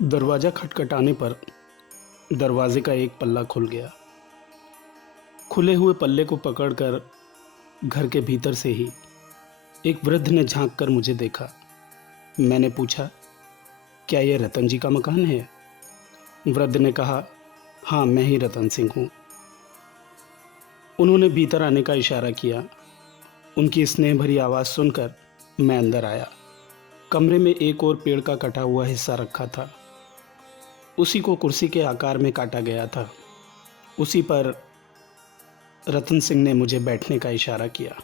दरवाज़ा खटखटाने पर दरवाजे का एक पल्ला खुल गया। खुले हुए पल्ले को पकड़कर घर के भीतर से ही एक वृद्ध ने झांक कर मुझे देखा। मैंने पूछा, क्या यह रतन जी का मकान है? वृद्ध ने कहा, हाँ, मैं ही रतन सिंह हूँ। उन्होंने भीतर आने का इशारा किया। उनकी स्नेह भरी आवाज़ सुनकर मैं अंदर आया। कमरे में एक और पेड़ का कटा हुआ हिस्सा रखा था। उसी को कुर्सी के आकार में काटा गया था। उसी पर रतन सिंह ने मुझे बैठने का इशारा किया।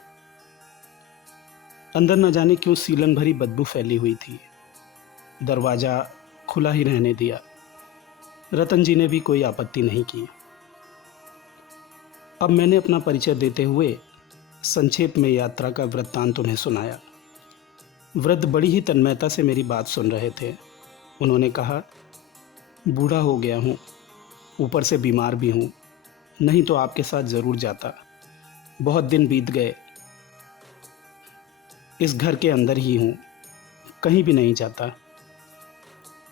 अंदर न जाने क्यों सीलन भरी बदबू फैली हुई थी। दरवाज़ा खुला ही रहने दिया। रतन जी ने भी कोई आपत्ति नहीं की। अब मैंने अपना परिचय देते हुए संक्षेप में यात्रा का वृत्तांत उन्हें सुनाया। वृद्ध बड़ी ही तन्मयता से मेरी बात सुन रहे थे। उन्होंने कहा, बूढ़ा हो गया हूँ, ऊपर से बीमार भी हूँ, नहीं तो आपके साथ ज़रूर जाता। बहुत दिन बीत गए, इस घर के अंदर ही हूँ, कहीं भी नहीं जाता।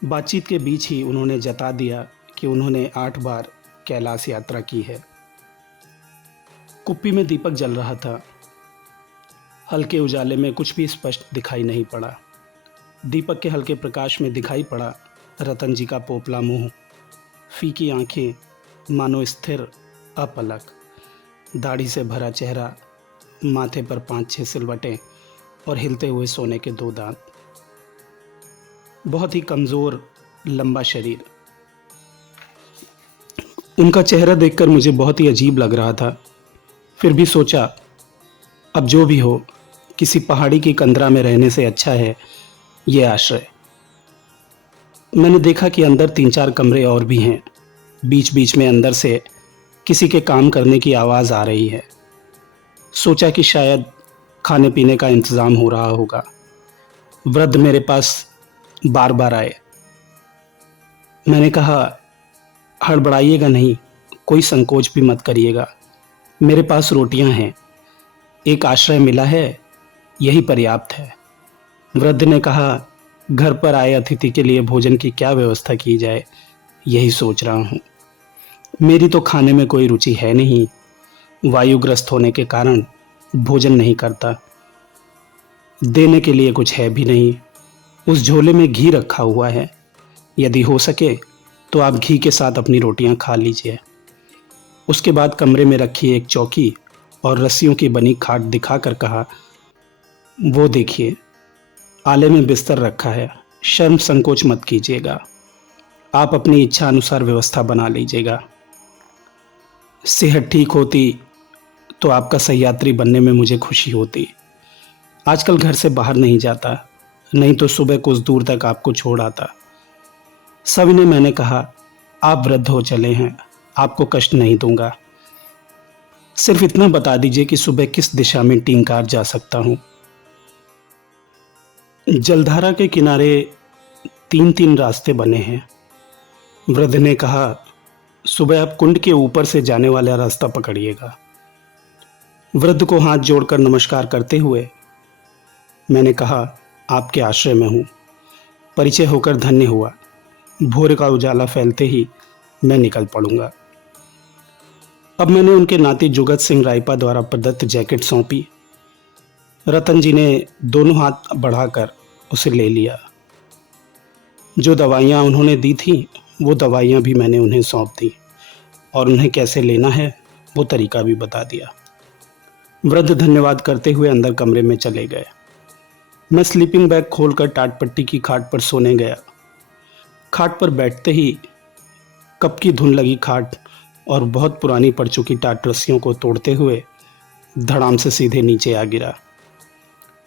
बातचीत के बीच ही उन्होंने जता दिया कि उन्होंने 8 बार कैलाश यात्रा की है। कुप्पी में दीपक जल रहा था। हल्के उजाले में कुछ भी स्पष्ट दिखाई नहीं पड़ा। दीपक के हल्के प्रकाश में दिखाई पड़ा रतन जी का पोपला मुंह, फीकी आंखें, मानो स्थिर, अपलक, दाढ़ी से भरा चेहरा, माथे पर 5-6 सिलवटें और हिलते हुए सोने के 2 दांत। बहुत ही कमज़ोर, लंबा शरीर। उनका चेहरा देखकर मुझे बहुत ही अजीब लग रहा था। फिर भी सोचा, अब जो भी हो, किसी पहाड़ी की कंदरा में रहने से अच्छा है ये आश्रय। मैंने देखा कि अंदर 3-4 कमरे और भी हैं। बीच बीच में अंदर से किसी के काम करने की आवाज़ आ रही है। सोचा कि शायद खाने पीने का इंतज़ाम हो रहा होगा। वृद्ध मेरे पास बार बार आए। मैंने कहा, हड़बड़ाइएगा नहीं, कोई संकोच भी मत करिएगा। मेरे पास रोटियां हैं, एक आश्रय मिला है, यही पर्याप्त है। वृद्ध ने कहा, घर पर आए अतिथि के लिए भोजन की क्या व्यवस्था की जाए, यही सोच रहा हूँ। मेरी तो खाने में कोई रुचि है नहीं। वायुग्रस्त होने के कारण भोजन नहीं करता। देने के लिए कुछ है भी नहीं। उस झोले में घी रखा हुआ है, यदि हो सके तो आप घी के साथ अपनी रोटियां खा लीजिए। उसके बाद कमरे में रखी एक चौकी और रस्सियों की बनी खाट दिखाकर कहा, वो देखिए, आले में बिस्तर रखा है, शर्म संकोच मत कीजिएगा। आप अपनी इच्छा अनुसार व्यवस्था बना लीजिएगा। सेहत ठीक होती तो आपका सह्यात्री बनने में मुझे खुशी होती। आजकल घर से बाहर नहीं जाता, नहीं तो सुबह कुछ दूर तक आपको छोड़ आता। सविनय मैंने कहा, आप वृद्ध हो चले हैं, आपको कष्ट नहीं दूंगा। सिर्फ इतना बता दीजिए कि सुबह किस दिशा में टींकार जा सकता हूँ। जलधारा के किनारे 3-3 रास्ते बने हैं। वृद्ध ने कहा, सुबह आप कुंड के ऊपर से जाने वाला रास्ता पकड़िएगा। वृद्ध को हाथ जोड़कर नमस्कार करते हुए मैंने कहा, आपके आश्रय में हूँ। परिचय होकर धन्य हुआ। भोर का उजाला फैलते ही मैं निकल पड़ूंगा। अब मैंने उनके नाती जुगत सिंह रायपा द्वारा प्रदत्त जैकेट सौंपी। रतन जी ने दोनों हाथ बढ़ाकर उसे ले लिया। जो दवाइयाँ उन्होंने दी थी वो दवाइयाँ भी मैंने उन्हें सौंप दी और उन्हें कैसे लेना है वो तरीका भी बता दिया। वृद्ध धन्यवाद करते हुए अंदर कमरे में चले गए। मैं स्लीपिंग बैग खोलकर टाटपट्टी की खाट पर सोने गया। खाट पर बैठते ही कब की धुन लगी खाट और बहुत पुरानी पड़ चुकी टाट रस्सियों को तोड़ते हुए धड़ाम से सीधे नीचे आ गिरा।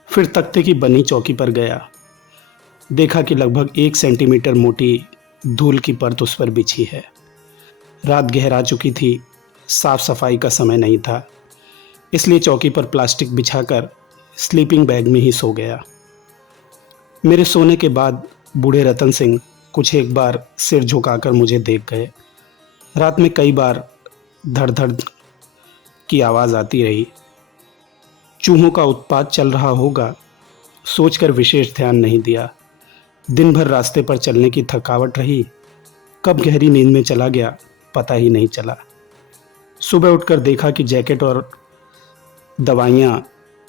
फिर तख्ते की बनी चौकी पर गया। देखा कि लगभग 1 सेंटीमीटर मोटी धूल की परत उस पर बिछी है। रात गहरा चुकी थी, साफ सफाई का समय नहीं था, इसलिए चौकी पर प्लास्टिक बिछाकर स्लीपिंग बैग में ही सो गया। मेरे सोने के बाद बूढ़े रतन सिंह कुछ एक बार सिर झुकाकर मुझे देख गए। रात में कई बार धड़ धड़ की आवाज़ आती रही। चूहों का उत्पात चल रहा होगा, सोचकर विशेष ध्यान नहीं दिया। दिन भर रास्ते पर चलने की थकावट रही, कब गहरी नींद में चला गया पता ही नहीं चला। सुबह उठकर देखा कि जैकेट और दवाइयाँ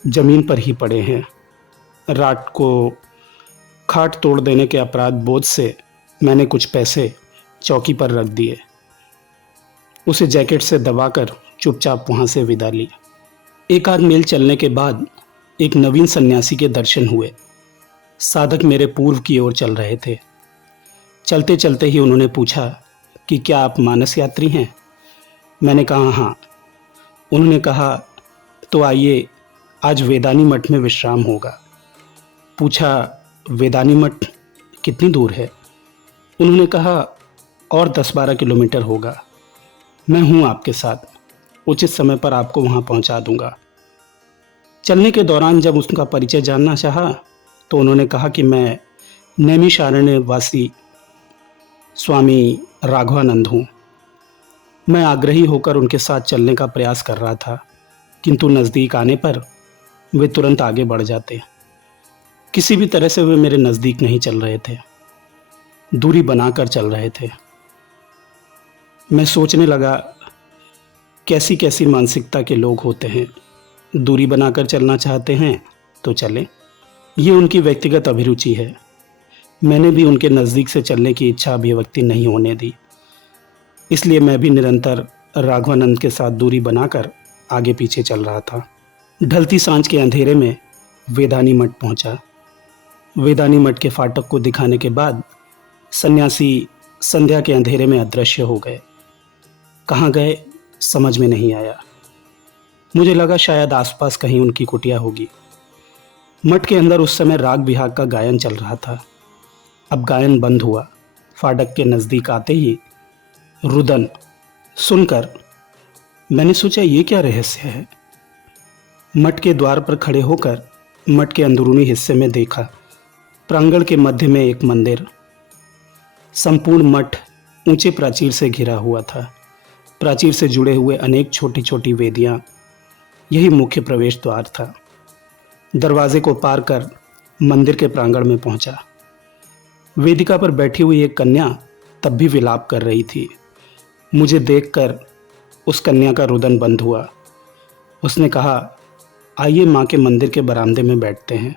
जमीन पर ही पड़े हैं। रात को खाट तोड़ देने के अपराध बोध से मैंने कुछ पैसे चौकी पर रख दिए। उसे जैकेट से दबाकर चुपचाप वहाँ से विदा ली। एक आध मील चलने के बाद एक नवीन सन्यासी के दर्शन हुए। साधक मेरे पूर्व की ओर चल रहे थे। चलते चलते ही उन्होंने पूछा कि क्या आप मानस यात्री हैं? मैंने कहा हाँ। उन्होंने कहा तो आइए, आज वेदानी मठ में विश्राम होगा। पूछा वेदानी मठ कितनी दूर है? उन्होंने कहा और 10-12 किलोमीटर होगा। मैं हूँ आपके साथ, उचित समय पर आपको वहाँ पहुँचा दूँगा। चलने के दौरान जब उसका परिचय जानना चाहा तो उन्होंने कहा कि मैं नैमिषारण्य वासी स्वामी राघवानंद हूँ। मैं आग्रही होकर उनके साथ चलने का प्रयास कर रहा था, किंतु नज़दीक आने पर वे तुरंत आगे बढ़ जाते। किसी भी तरह से वे मेरे नज़दीक नहीं चल रहे थे, दूरी बनाकर चल रहे थे। मैं सोचने लगा कैसी कैसी मानसिकता के लोग होते हैं, दूरी बनाकर चलना चाहते हैं तो चलें। ये उनकी व्यक्तिगत अभिरुचि है। मैंने भी उनके नज़दीक से चलने की इच्छा अभिव्यक्ति नहीं होने दी, इसलिए मैं भी निरंतर राघवानंद के साथ दूरी बनाकर आगे पीछे चल रहा था। ढलती सांझ के अंधेरे में वेदानी मठ पहुंचा। वेदानी मठ के फाटक को दिखाने के बाद सन्यासी संध्या के अंधेरे में अदृश्य हो गए। कहाँ गए समझ में नहीं आया। मुझे लगा शायद आसपास कहीं उनकी कुटिया होगी। मठ के अंदर उस समय राग बिहाग का गायन चल रहा था। अब गायन बंद हुआ। फाटक के नज़दीक आते ही रुदन सुनकर मैंने सोचा ये क्या रहस्य है। मठ के द्वार पर खड़े होकर मठ के अंदरूनी हिस्से में देखा। प्रांगण के मध्य में एक मंदिर। संपूर्ण मठ ऊंचे प्राचीर से घिरा हुआ था। प्राचीर से जुड़े हुए अनेक छोटी छोटी वेदियां, यही मुख्य प्रवेश द्वार था। दरवाजे को पार कर मंदिर के प्रांगण में पहुंचा। वेदिका पर बैठी हुई एक कन्या तब भी विलाप कर रही थी। मुझे देखकर उस कन्या का रुदन बंद हुआ। उसने कहा आइए माँ के मंदिर के बरामदे में बैठते हैं।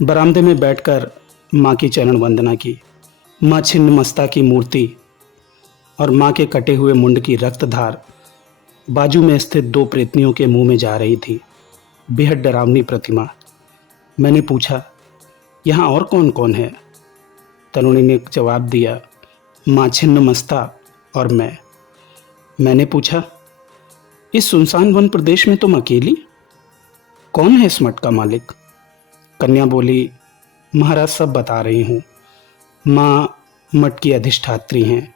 बरामदे में बैठकर माँ की चरण वंदना की। माँ छिन्नमस्ता की मूर्ति और माँ के कटे हुए मुंड की रक्तधार बाजू में स्थित 2 प्रेतनियों के मुंह में जा रही थी। बेहद डरावनी प्रतिमा। मैंने पूछा यहाँ और कौन कौन है? तरुणी ने जवाब दिया माँ छिन्नमस्ता और मैं। मैंने पूछा इस सुनसान वन प्रदेश में तुम अकेली? कौन है इस मठ का मालिक? कन्या बोली महाराज सब बता रही हूँ। माँ मठ की अधिष्ठात्री हैं,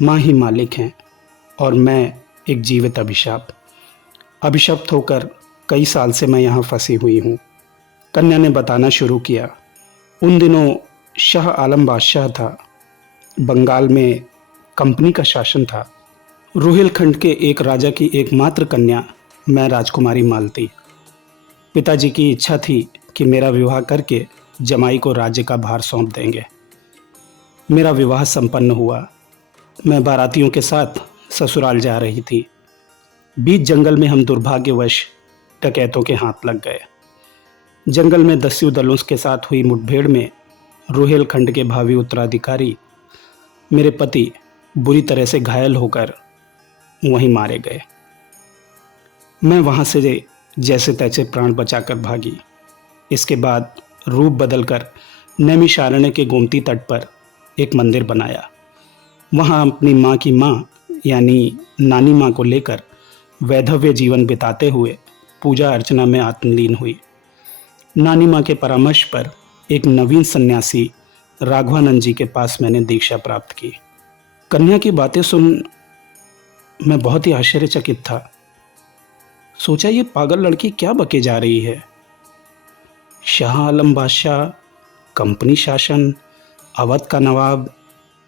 माँ ही मालिक हैं और मैं एक जीवित अभिशप्त होकर कई साल से मैं यहाँ फंसी हुई हूँ। कन्या ने बताना शुरू किया। उन दिनों शाह आलम बादशाह था। बंगाल में कंपनी का शासन था। रोहिलखंड के एक राजा की एकमात्र कन्या मैं राजकुमारी मालती। पिताजी की इच्छा थी कि मेरा विवाह करके जमाई को राज्य का भार सौंप देंगे। मेरा विवाह संपन्न हुआ। मैं बारातियों के साथ ससुराल जा रही थी। बीच जंगल में हम दुर्भाग्यवश डकैतों के हाथ लग गए। जंगल में दस्यु दलों के साथ हुई मुठभेड़ में रोहिलखंड के भावी उत्तराधिकारी मेरे पति बुरी तरह से घायल होकर वहीं मारे गए। मैं वहां से जैसे तैसे प्राण बचाकर भागी। इसके बाद रूप बदलकर नैमिषारण्य के गोमती तट पर एक मंदिर बनाया। वहां अपनी माँ की माँ यानी नानी माँ को लेकर वैधव्य जीवन बिताते हुए पूजा अर्चना में आत्मलीन हुई। नानी माँ के परामर्श पर एक नवीन सन्यासी राघवानंद जी के पास मैंने दीक्षा प्राप्त की। कन्या की बातें सुन मैं बहुत ही आश्चर्यचकित था। सोचा ये पागल लड़की क्या बके जा रही है। शाह आलम बादशाह, कंपनी शासन, अवध का नवाब,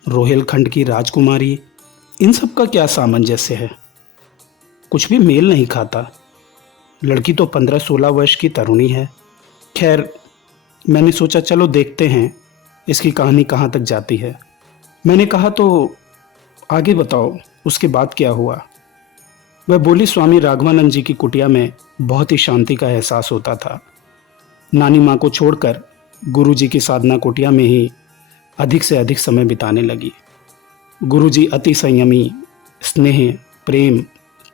रोहिलखंड की राजकुमारी, इन सब का क्या सामंजस्य है? कुछ भी मेल नहीं खाता। लड़की तो 15-16 वर्ष की तरुणी है। खैर मैंने सोचा चलो देखते हैं इसकी कहानी कहाँ तक जाती है। मैंने कहा तो आगे बताओ, उसके बाद क्या हुआ? वह बोली, स्वामी राघवानंद जी की कुटिया में बहुत ही शांति का एहसास होता था। नानी माँ को छोड़कर गुरु जी की साधना कुटिया में ही अधिक से अधिक समय बिताने लगी। गुरु जी अति संयमी, स्नेह, प्रेम,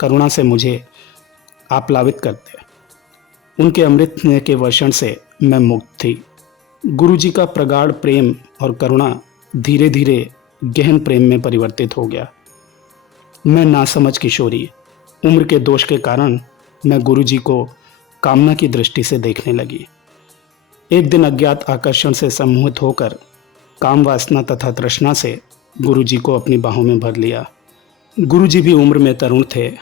करुणा से मुझे आप्लावित करते। उनके अमृत स्नेह के वर्षण से मैं मुक्त थी। गुरु जी का प्रगाढ़ प्रेम और करुणा धीरे धीरे गहन प्रेम में परिवर्तित हो गया। मैं नासमझ किशोरी, उम्र के दोष के कारण मैं गुरु जी को कामना की दृष्टि से देखने लगी। एक दिन अज्ञात आकर्षण से सम्मोहित होकर काम वासना तथा तृष्णा से गुरु जी को अपनी बाहों में भर लिया। गुरु जी भी उम्र में तरुण थे।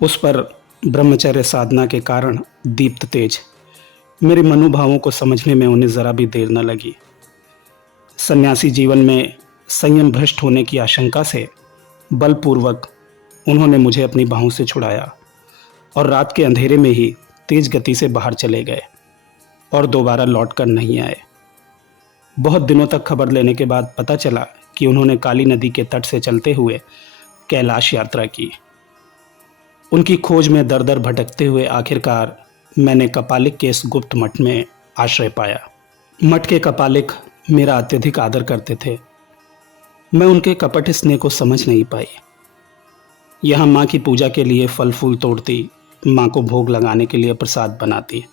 उस पर ब्रह्मचर्य साधना के कारण दीप्त तेज। मेरे मनोभावों को समझने में उन्हें ज़रा भी देर न लगी। सन्यासी जीवन में संयम भ्रष्ट होने की आशंका से बलपूर्वक उन्होंने मुझे अपनी बाहों से छुड़ाया और रात के अंधेरे में ही तेज गति से बाहर चले गए और दोबारा लौट कर नहीं आए। बहुत दिनों तक खबर लेने के बाद पता चला कि उन्होंने काली नदी के तट से चलते हुए कैलाश यात्रा की। उनकी खोज में दर दर भटकते हुए आखिरकार मैंने कपालिक के इस गुप्त मठ में आश्रय पाया। मठ के कपालिक मेरा अत्यधिक आदर करते थे। मैं उनके कपट स्नेह को समझ नहीं पाई। यहाँ माँ की पूजा के लिए फल फूल तोड़ती, माँ को भोग लगाने के लिए प्रसाद बनाती।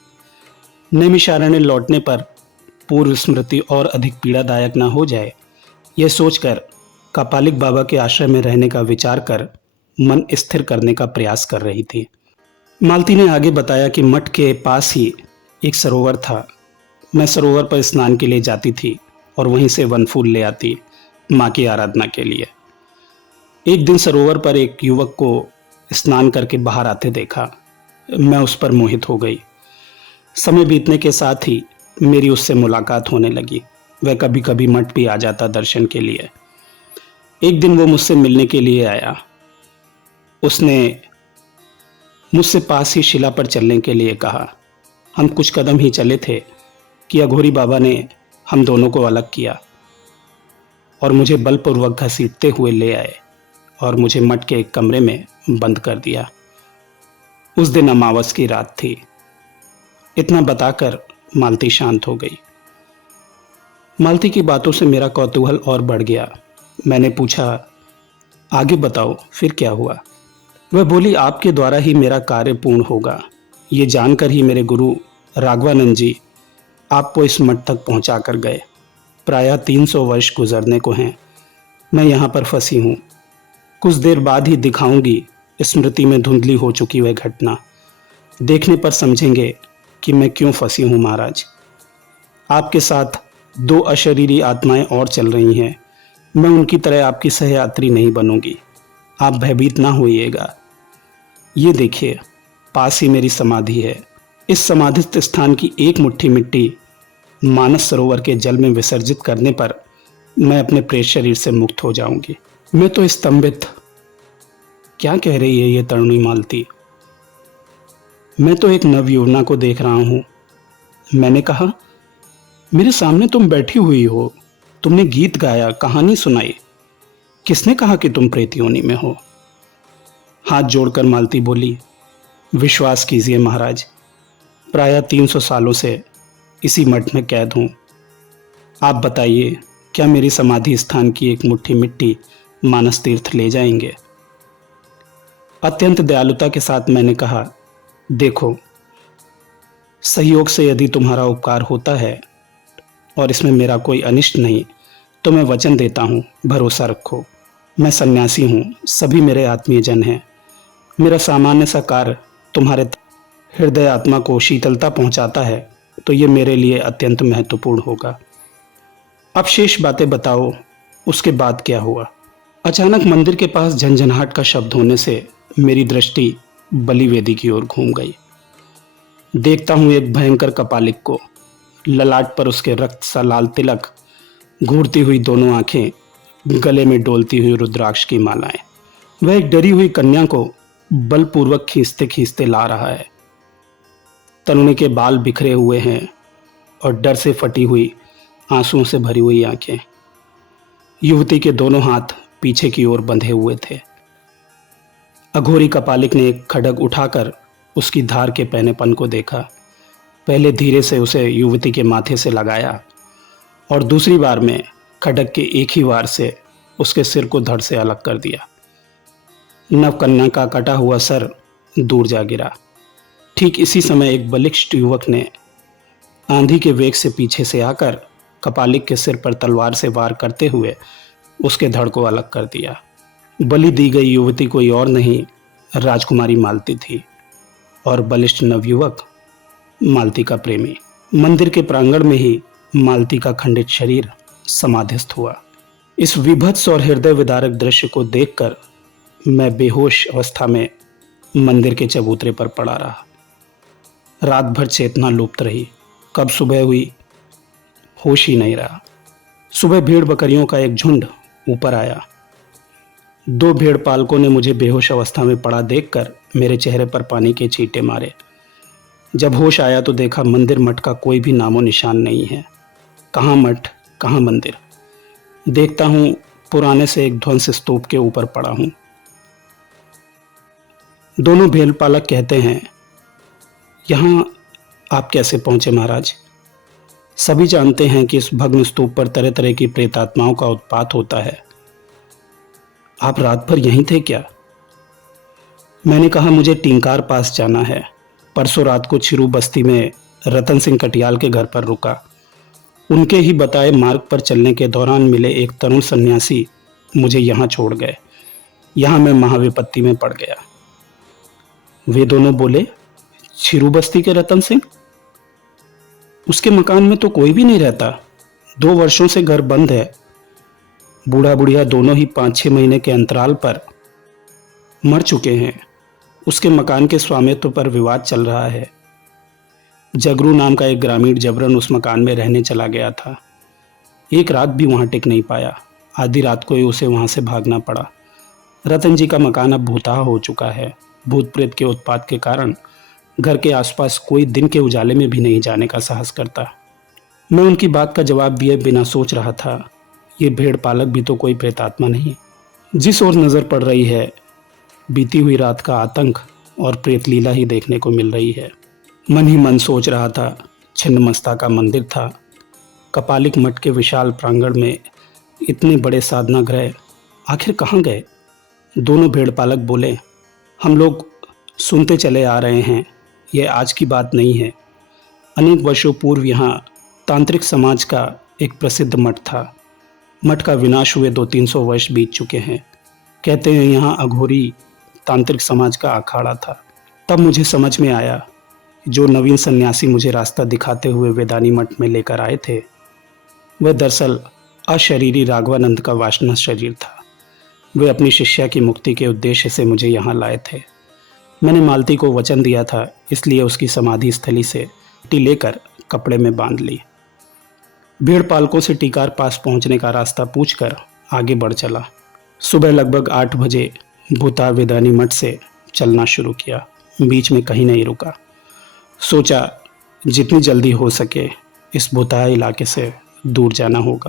नैमिषारण्य लौटने पर पूर्व स्मृति और अधिक पीड़ादायक न हो जाए, यह सोचकर कपालिक बाबा के आश्रय में रहने का विचार कर मन स्थिर करने का प्रयास कर रही थी। मालती ने आगे बताया कि मठ के पास ही एक सरोवर था। मैं सरोवर पर स्नान के लिए जाती थी और वहीं से वन फूल ले आती माँ की आराधना के लिए। एक दिन सरोवर पर एक युवक को स्नान करके बाहर आते देखा। मैं उस पर मोहित हो गई। समय बीतने के साथ ही मेरी उससे मुलाकात होने लगी। वह कभी कभी मठ भी आ जाता दर्शन के लिए। एक दिन वो मुझसे मिलने के लिए आया। उसने मुझसे पास ही शिला पर चलने के लिए कहा। हम कुछ कदम ही चले थे कि अघोरी बाबा ने हम दोनों को अलग किया और मुझे बलपूर्वक घसीटते हुए ले आए और मुझे मठ के एक कमरे में बंद कर दिया। उस दिन अमावस की रात थी। इतना बताकर मालती शांत हो गई। मालती की बातों से मेरा कौतूहल और बढ़ गया। मैंने पूछा, आगे बताओ फिर क्या हुआ? वह बोली, आपके द्वारा ही मेरा कार्य पूर्ण होगा। ये जानकर ही मेरे गुरु राघवानंद जी आपको इस मठ तक पहुंचा कर गए। प्रायः 300 वर्ष गुजरने को हैं। मैं यहाँ पर फंसी हूँ। कुछ देर बाद ही दिखाऊंगी स्मृति में धुंधली हो चुकी वह घटना। देखने पर समझेंगे कि मैं क्यों फंसी हूँ महाराज। आपके साथ 2 अशरीरी आत्माएं और चल रही हैं। मैं उनकी तरह आपकी सहयात्री नहीं बनूंगी। आप भयभीत ना होइएगा। ये देखिए, पास ही मेरी समाधि है। इस समाधिस्थ स्थान की एक मुट्ठी मिट्टी मानस सरोवर के जल में विसर्जित करने पर मैं अपने प्रेत शरीर से मुक्त हो जाऊंगी। मैं तो स्तंभित। क्या कह रही है ये तरुणी मालती? मैं तो एक नवयुवना को देख रहा हूँ। मैंने कहा, मेरे सामने तुम बैठी हुई हो। तुमने गीत गाया, कहानी सुनाई। किसने कहा कि तुम प्रेत योनि में हो? हाथ जोड़कर मालती बोली, विश्वास कीजिए महाराज, प्रायः 300 सालों से इसी मठ में कैद हूँ। आप बताइए, क्या मेरी समाधि स्थान की एक मुट्ठी मिट्टी मानस तीर्थ ले जाएंगे? अत्यंत दयालुता के साथ मैंने कहा, देखो, सहयोग से यदि तुम्हारा उपकार होता है और इसमें मेरा कोई अनिष्ट नहीं, तो मैं वचन देता हूँ, भरोसा रखो। मैं सन्यासी हूँ, सभी मेरे आत्मीय जन हैं। मेरा सामान्य सा कार्य तुम्हारे हृदय आत्मा को शीतलता पहुँचाता है, तो ये मेरे लिए अत्यंत महत्वपूर्ण होगा। अब शेष बातें बताओ, उसके बाद क्या हुआ? अचानक मंदिर के पास झंझनाहट का शब्द होने से मेरी दृष्टि बलिवेदी की ओर घूम गई। देखता हूँ एक भयंकर कपालिक को, ललाट पर उसके रक्त सा लाल तिलक, घूरती हुई दोनों आंखें, गले में डोलती हुई रुद्राक्ष की मालाएं। वह एक डरी हुई कन्या को बलपूर्वक खींचते खींचते ला रहा है। तरुणी के बाल बिखरे हुए हैं, और डर से फटी हुई, आंसुओं से भरी हुई आंखें। युवती के दोनों हाथ पीछे की ओर बंधे हुए थे। अघोरी कपालिक ने एक खड्ग उठाकर उसकी धार के पैनेपन को देखा। पहले धीरे से उसे युवती के माथे से लगाया और दूसरी बार में खड्ग के एक ही वार से उसके सिर को धड़ से अलग कर दिया। नवकन्या का कटा हुआ सर दूर जा गिरा। ठीक इसी समय एक बलिष्ठ युवक ने आंधी के वेग से पीछे से आकर कपालिक के सिर पर तलवार से वार करते हुए उसके धड़ को अलग कर दिया। बलि दी गई युवती कोई और नहीं, राजकुमारी मालती थी और बलिष्ठ नवयुवक मालती का प्रेमी। मंदिर के प्रांगण में ही मालती का खंडित शरीर समाधिस्थ हुआ। इस विभत्स और हृदय विदारक दृश्य को देखकर मैं बेहोश अवस्था में मंदिर के चबूतरे पर पड़ा रहा। रात भर चेतना लुप्त रही। कब सुबह हुई, होश ही नहीं रहा। सुबह भेड़ बकरियों का एक झुंड ऊपर आया। 2 भेड़ पालकों ने मुझे बेहोश अवस्था में पड़ा देखकर मेरे चेहरे पर पानी के छींटे मारे। जब होश आया तो देखा मंदिर मठ का कोई भी नामो निशान नहीं है। कहाँ मठ, कहाँ मंदिर। देखता हूँ पुराने से एक ध्वंस स्तूप के ऊपर पड़ा हूँ। दोनों भेड़ पालक कहते हैं, यहाँ आप कैसे पहुंचे महाराज? सभी जानते हैं कि इस भग्न स्तूप पर तरह तरह की प्रेतात्माओं का उत्पात होता है। आप रात भर यहीं थे क्या? मैंने कहा, मुझे टिंकार पास जाना है। परसों रात को छिरू बस्ती में रतन सिंह कटियाल के घर पर रुका। उनके ही बताए मार्ग पर चलने के दौरान मिले एक तरुण सन्यासी मुझे यहाँ छोड़ गए। यहाँ मैं महाविपत्ति में पड़ गया। वे दोनों बोले, छिरू बस्ती के रतन सिंह? उसके मकान में तो कोई भी नहीं रहता। 2 वर्षों से घर बंद है। बूढ़ा बुढ़िया दोनों ही 5-6 महीने के अंतराल पर मर चुके हैं। उसके मकान के स्वामित्व पर विवाद चल रहा है। जगरू नाम का एक ग्रामीण जबरन उस मकान में रहने चला गया था। एक रात भी वहां टिक नहीं पाया। आधी रात को ही उसे वहां से भागना पड़ा। रतन जी का मकान अब भूतहा हो चुका है। भूत प्रेत के उत्पात के कारण घर के आसपास कोई दिन के उजाले में भी नहीं जाने का साहस करता। मैं उनकी बात का जवाब दिए बिना सोच रहा था, ये भेड़ पालक भी तो कोई प्रेतात्मा नहीं। जिस ओर नजर पड़ रही है, बीती हुई रात का आतंक और प्रेत लीला ही देखने को मिल रही है। मन ही मन सोच रहा था, छिन्नमस्ता का मंदिर था। कपालिक मठ के विशाल प्रांगण में इतने बड़े साधना गृह आखिर कहाँ गए? दोनों भेड़ पालक बोले, हम लोग सुनते चले आ रहे हैं, यह आज की बात नहीं है। अनेक वर्षों पूर्व यहाँ तांत्रिक समाज का एक प्रसिद्ध मठ था। मठ का विनाश हुए 200-300 वर्ष बीत चुके हैं। कहते हैं यहाँ अघोरी तांत्रिक समाज का अखाड़ा था। तब मुझे समझ में आया, जो नवीन सन्यासी मुझे रास्ता दिखाते हुए वेदानी मठ में लेकर आए थे, वह दरअसल अशरीरी राघवानंद का वासना शरीर था। वे अपनी शिष्या की मुक्ति के उद्देश्य से मुझे यहाँ लाए थे। मैंने मालती को वचन दिया था, इसलिए उसकी समाधि स्थली से टी लेकर कपड़े में बांध ली। भेड़ पालकों से टीकार पास पहुंचने का रास्ता पूछकर आगे बढ़ चला। सुबह लगभग 8 बजे भूतहा वेदानी मठ से चलना शुरू किया। बीच में कहीं नहीं रुका। सोचा जितनी जल्दी हो सके इस भूतहा इलाके से दूर जाना होगा।